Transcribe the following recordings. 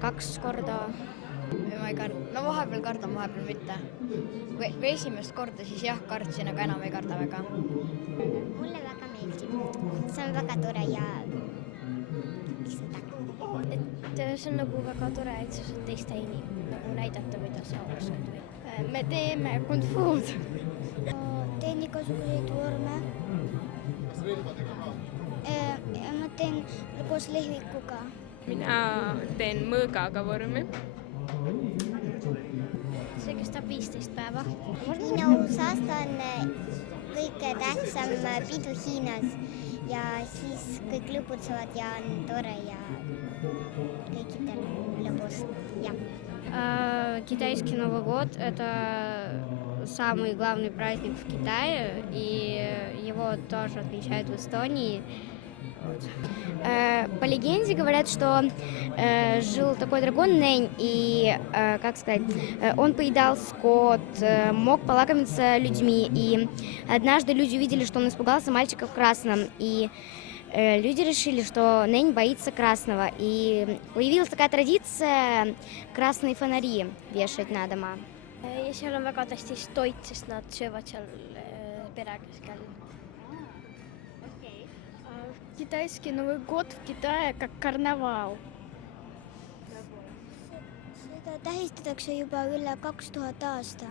2 korda. Ma ei karda, no vahepeal kardan, vahepeal mitte. Kui esimest korda, siis jah, kartsin, aga enam ei karda väga. Mulle väga meeldib. See on väga tore ja lihtsalt äge. See on nagu väga tore, et sa saad teiste nagu näidata, mida sa oskad. Me teeme kung fu'd. Teen igasuguseid vorme. Ma teen koos lehvikuga. Mina teen mõõgaga vormi. See kestab 15 päeva. Hiina uus aasta on kõige tähtsam pidu Hiinas ja siis kõik lõbutsevad ja on tore ja kõikidel lõbus. Китайский Новый год – это самый главный праздник в Китае, и его тоже отмечают в Эстонии. По легенде говорят, что жил такой дракон Нэнь, и, он поедал скот, мог полакомиться людьми. И однажды люди увидели, что он испугался мальчика в красном, и люди решили, что Нэнь боится красного. И появилась такая традиция красные фонари вешать на дома. Ja seal on väga tähtis toit, sest nad söövad seal pere keskel. Китайский Новый год в Китае как карнавал. Seda tähistatakse juba üle 2000 aasta.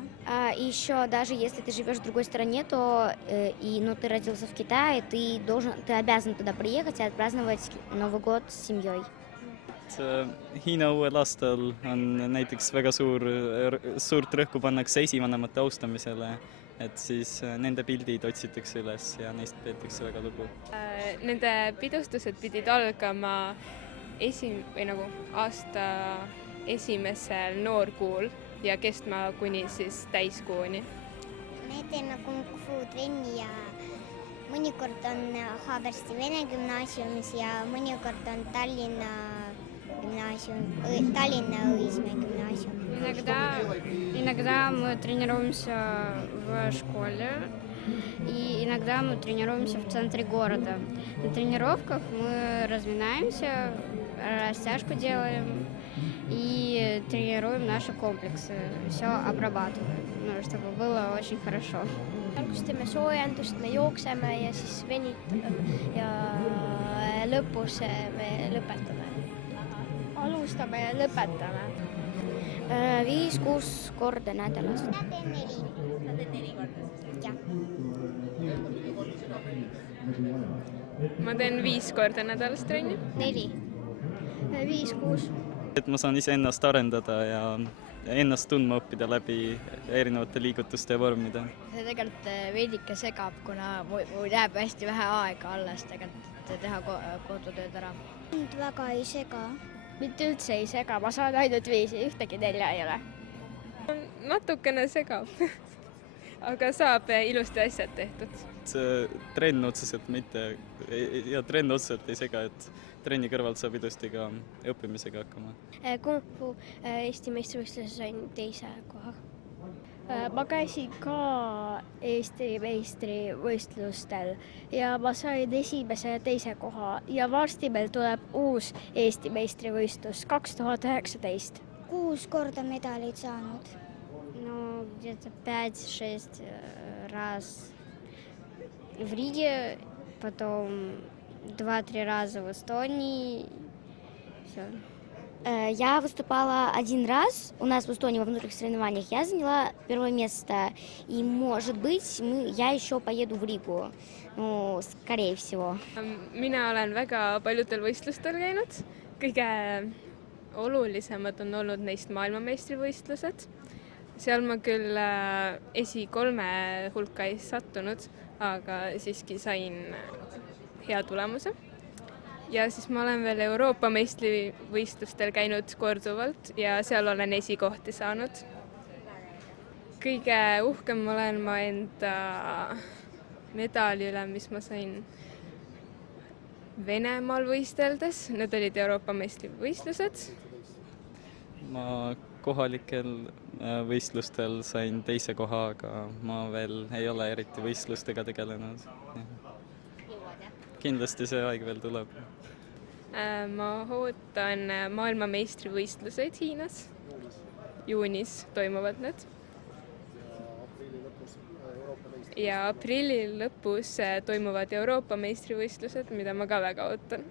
И еще даже если ты живешь в другой стране, то ты родился в Китае, ты обязан туда приехать и отпраздновать Новый год с семьей. Hiina uuel aastal on näiteks väga suurt rõhku pannakse esivanemate austamisele, et siis nende pildid otsitakse üles ja neist peetakse väga lugu. Nende pidustused pidid algama aasta esimesel noorkuul ja kestma kuni siis täiskuuni. Me teeme kung fu trenni ja mõnikord on Haabersti Vene gümnaasiumis ja mõnikord on Tallinna Õismäe gümnaasium. Иногда мы тренируемся в школе, и иногда мы тренируемся в центре города. На тренировках мы разминаемся, растяжку делаем и тренируем наши комплексы. Все обрабатываем, чтобы было очень хорошо. Alguses teeme soojendust, me jookseme ja siis venitame ja lõpus me lõpetame. Alustame ja lõpetame. 5-6 korda nädalas. Mina teen 4. Sa teed 4 korda? Jah. Ma teen 5 korda nädalas trenni. 4. 5-6. Et ma saan iseennast arendada ja ennast tundma õppida läbi erinevate liigutuste ja vormide. See tegelikult veidike segab, kuna mul jääb hästi vähe aega alles tegelikult teha kodutööd ära. Mind väga ei sega. Mitte üldse ei sega, ma saan ainult 5, ühtegi 4 ei ole. Natukene segab, aga saab ilusti asjad tehtud. See trenn otseselt ei sega, et trenni kõrvalt saab ilusti ka õppimisega hakkama. Kung fu Eesti meistrivõistluses sain 2. koha. Ma käisin ka Eesti meistrivõistlustel ja ma sain 1. ja 2. koha ja varsti meil tuleb uus Eesti meistrivõistlus 2019. 6 korda medaleid saanud. Ну, где-то 5-6 раз в Риге, потом 2-3 раза в Эстонии. Все. Я выступала 1 раз у нас в Эстонии во внутренних соревнованиях. Я заняла 1 место. И, может быть, я еще поеду в Ригу. Ну, скорее всего. Mina olen väga paljudel võistlustel käinud. Kõige olulisemad on olnud neist maailmameistrivõistlused. Seal ma küll esi-3 hulka ei sattunud, aga siiski sain hea tulemuse. Ja siis ma olen veel Euroopa meistrivõistlustel käinud korduvalt ja seal olen esikohti saanud. Kõige uhkem olen ma enda medali üle, mis ma sain Venemaal võisteldes. Need olid Euroopa meistrivõistlused. Ma kohalikel võistlustel sain 2. koha, aga ma veel ei ole eriti võistlustega tegelenud. Kindlasti see aeg veel tuleb. Ma ootan maailmameistrivõistluseid Hiinas. Juunis toimuvad need. Ja aprilli lõpus toimuvad Euroopa meistrivõistlused, mida ma ka väga ootan.